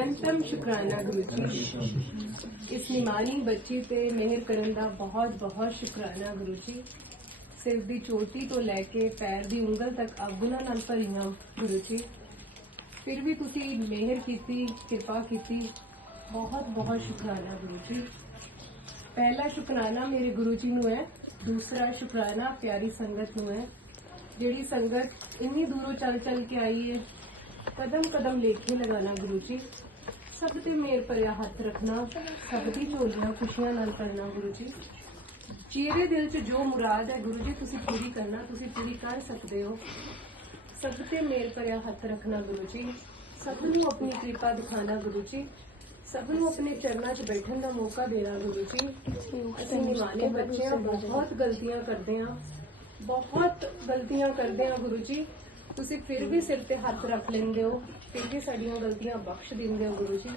अनंतम शुकराना गुरु जी। इस निमानी बच्ची ते मेहर करन दा बहुत बहुत शुकराना गुरु जी। सिर दी चोटी तो लैके पैर दी उंगल तक अवगुणा नाल भरीआं गुरु जी। फिर भी तुसी मेहर कीती, कृपा कीती, बहुत बहुत शुकराना गुरु जी। पहला शुकराना मेरे गुरु जी नूं है, दूसरा शुकराना प्यारी संगत नूं है, जिहड़ी संगत इन्नी दूरों चल चल के आई है। कदम कदम लेखे लगाना गुरु जी। सब ते मेर भरिया हथ रखना, सब दी झोलियां खुशियां नाल भरना गुरु जी। जेरे दिल च जो मुराद है गुरु जी तुसी पूरी करना, तुसी पूरी कर सकते हो। सब ते मेर भरिया हथ रखना गुरु जी। सब नूं अपनी कृपा दिखाना गुरु जी। सब नूं अपने चरणा च बैठन दा मौका देना गुरु जी। असीं निमाने बच्चे हां, बहुत गलतियां करदे हां, बहुत गलतियां करदे हां गुरु जी। तुसी फिर भी सिर ते हथ रख लेंदे हो, फिर भी साडियां गलतियां बख्श दिंदे हो गुरु जी।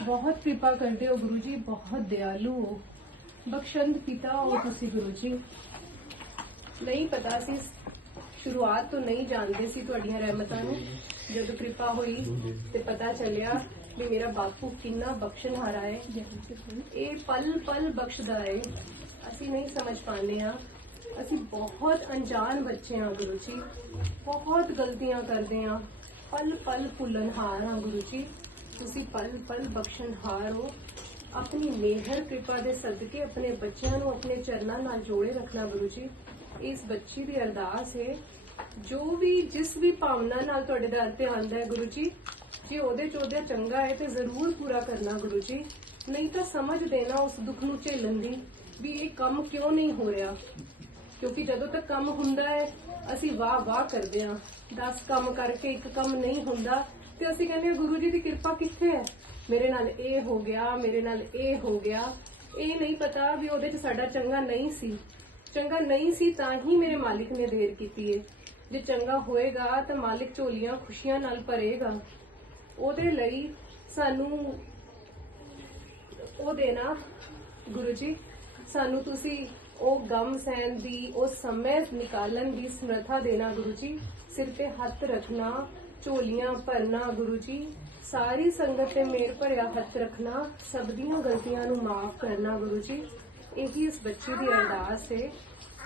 बहुत कृपा करदे हो गुरु जी, बहुत दयालु हो, बख्शंद पिता हो तुसी गुरु जी। नहीं पता सी, शुरुआत तो नहीं जानते सी तुहाडियां रहमतां नूं। जब कृपा हुई ते पता चलिया भी मेरा बापू किन्ना बख्शनहारा है, ये पल पल बख्शदा है। असी नहीं समझ पाने हां, असी बहुत अनजान बच्चे हां गुरु जी, बहुत गलतियां करदे हां, पल पल भुल्लनहार हां गुरु जी। तुसी पल पल बख्शनहार हो। अपनी मेहर कृपा दे सदके अपने बच्चों नूं अपने चरनां नाल जोड़े रखना गुरु जी। इस बच्ची दी अरदास है, जो भी जिस भी भावना नाल तुहाडे दर ते आंदा है गुरु जी, जे ओहदे च ओहदा चंगा है तो जरूर पूरा करना गुरु जी। नहीं तो समझ देना उस दुख नूं झेलन दी भी ये काम क्यों नहीं हो रहा। क्योंकि जदों तक काम हुंदा है असी वाह वाह करदे हां, 10 काम करके एक काम नहीं हुंदा ते असी कहंदे हां गुरु जी दी कृपा कित्थे है, मेरे नाल ए हो गया, मेरे नाल ए हो गया। ये नहीं पता भी ओहदे च साडा चंगा नहीं सी, चंगा नहीं सी तां ही मेरे मालिक ने देर कीती है। जे चंगा होएगा तो मालिक झोलियां खुशियां नाल भरेगा। ओहदे लई सानू ओ देना गुरु जी, सानू तुसी ओ गम सहन दी, ओ समय निकालन दी समर्था देना गुरु जी। सिर ते हथ रखना, झोलियां भरना गुरु जी। सारी संगत ते मेर भरिया हथ रखना, सब दियां गलतियां नू माफ करना गुरु जी। यही इस बच्ची दी अरदास है।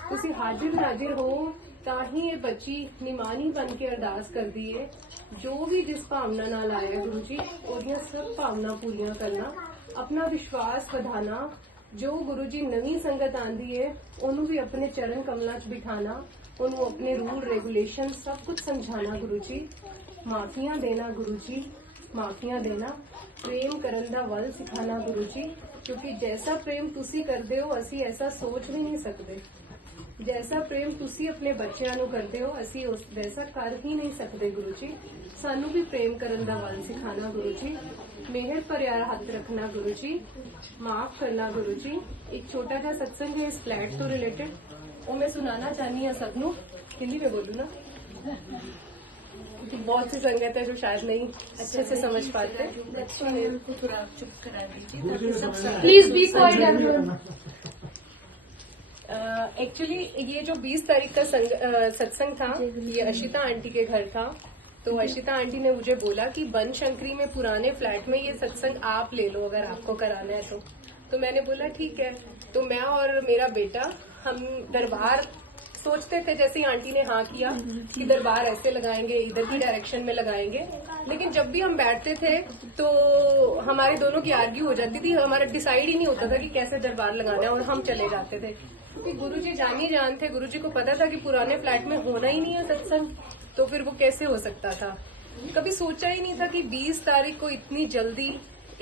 तुसी हाजिर नाजिर हो ताही ये बच्ची निमानी बन के अरदास करदी है। जो भी जिस भावना नाल आया गुरु जी, ओदियां सब भावना पूरियां करना, अपना विश्वास बढ़ाना। जो गुरु जी नवी संगत आंदी है ओनू भी अपने चरण कमलों च बिठाना, ओनू अपने रूल रेगुलेशन सब कुछ समझाना गुरु जी। माफियां देना गुरु जी, माफियां देना, प्रेम करन दा वल सिखाना गुरु जी। क्योंकि जैसा प्रेम तुसी करदे हो असी ऐसा सोच भी नहीं सकते। जैसा प्रेम तुसी अपने बच्चों नू करदे हो असी उस वैसा कर ही नहीं सकते गुरु जी। सानू भी प्रेम करन दा वल सिखाना गुरु जी। मेहर भरिया हथ रखना गुरु जी, माफ करना गुरु जी। एक छोटा सा सत्संग है इस फ्लैट तो रिलेटेड, वो मैं सुनाना चाहनी हूँ सबनू। हिंदी में बोलूँ ना, क्योंकि बहुत सी संगत है जो शायद नहीं अच्छे से समझ पाते। Please be quite everyone. Actually ये जो 20 तारीख का सत्संग था, ये अशिता आंटी के घर था। तो अशिता आंटी ने मुझे बोला कि बनशंकरी में पुराने फ्लैट में ये सत्संग आप ले लो अगर आपको कराना है तो मैंने बोला ठीक है। तो मैं और मेरा बेटा हम दरबार सोचते थे, जैसे ही आंटी ने हाँ किया कि दरबार ऐसे लगाएंगे, इधर की डायरेक्शन में लगाएंगे। लेकिन जब भी हम बैठते थे तो हमारे दोनों की आर्ग्यू हो जाती थी, हमारा डिसाइड ही नहीं होता था कि कैसे दरबार लगाना है और हम चले जाते थे। क्योंकि गुरु जी जान ही जान थे, गुरु जी को पता था कि पुराने फ्लैट में होना ही नहीं है सत्संग, तो फिर वो कैसे हो सकता था। कभी सोचा ही नहीं था कि 20 तारीख को इतनी जल्दी,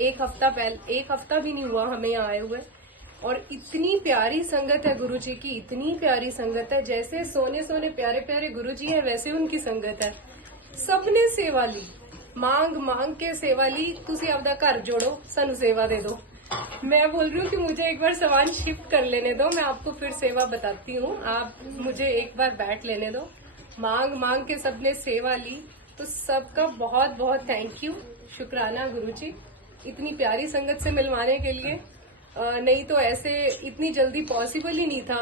एक हफ्ता भी नहीं हुआ हमें यहाँ आए हुए, और इतनी प्यारी संगत है गुरु जी की, इतनी प्यारी संगत है। जैसे सोने सोने प्यारे प्यारे गुरु जी है वैसे उनकी संगत है। सबने सेवा ली, मांग मांग के सेवा ली। तुसी आपदा घर जोड़ो, सानू सेवा दे दो। मैं बोल रही हूँ कि मुझे एक बार सामान शिफ्ट कर लेने दो, मैं आपको फिर सेवा बताती हूँ। आप मुझे एक बार बैठ लेने दो। मांग मांग के सबने सेवा ली, तो सबका बहुत बहुत थैंक यू, शुक्राना गुरु जी, इतनी प्यारी संगत से मिलवाने के लिए। नहीं तो ऐसे इतनी जल्दी पॉसिबल ही नहीं था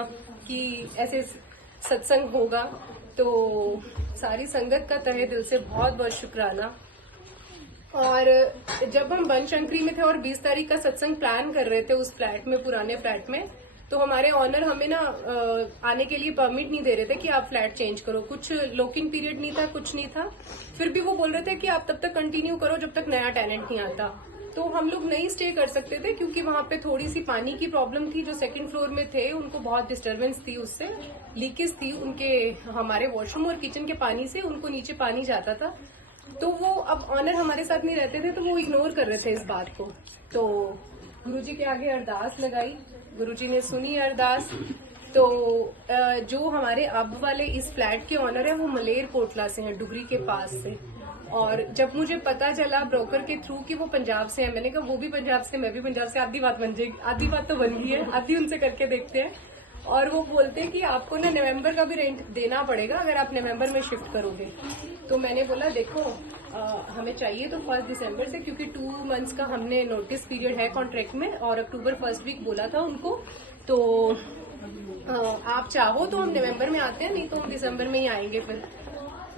कि ऐसे सत्संग होगा। तो सारी संगत का तहे दिल से बहुत बहुत शुक्राना। और जब हम बनशंकरी में थे और 20 तारीख का सत्संग प्लान कर रहे थे उस फ्लैट में, पुराने फ्लैट में, तो हमारे ऑनर हमें ना आने के लिए परमिट नहीं दे रहे थे कि आप फ्लैट चेंज करो। कुछ लॉकिंग पीरियड नहीं था, कुछ नहीं था, फिर भी वो बोल रहे थे कि आप तब तक कंटिन्यू करो जब तक नया टेनेंट नहीं आता। तो हम लोग नहीं स्टे कर सकते थे क्योंकि वहां पे थोड़ी सी पानी की प्रॉब्लम थी। जो सेकंड फ्लोर में थे उनको बहुत डिस्टरबेंस थी, उससे लीकेज थी उनके, हमारे वॉशरूम और किचन के पानी से उनको नीचे पानी जाता था। तो वो अब ऑनर हमारे साथ नहीं रहते थे तो वो इग्नोर कर रहे थे इस बात को। तो गुरुजी के आगे अरदास लगाई, गुरुजी ने सुनी अरदास। तो जो हमारे अब वाले इस फ्लैट के ऑनर है वो मलेर कोटला से हैं, डुगरी के पास से। और जब मुझे पता चला ब्रोकर के थ्रू कि वो पंजाब से है, मैंने कहा वो भी पंजाब से, मैं भी पंजाब से, आधी बात बन जाएगी, आधी बात तो बन गई है, आधी उनसे करके देखते हैं। और वो बोलते हैं कि आपको ना नवंबर का भी रेंट देना पड़ेगा अगर आप नवंबर में शिफ्ट करोगे। तो मैंने बोला देखो हमें चाहिए तो 1 दिसंबर से, क्योंकि 2 मंथ्स का हमने नोटिस पीरियड है कॉन्ट्रैक्ट में और अक्टूबर फर्स्ट वीक बोला था उनको। तो आप चाहो तो हम नवंबर में आते हैं, नहीं तो हम दिसंबर में ही आएंगे फिर।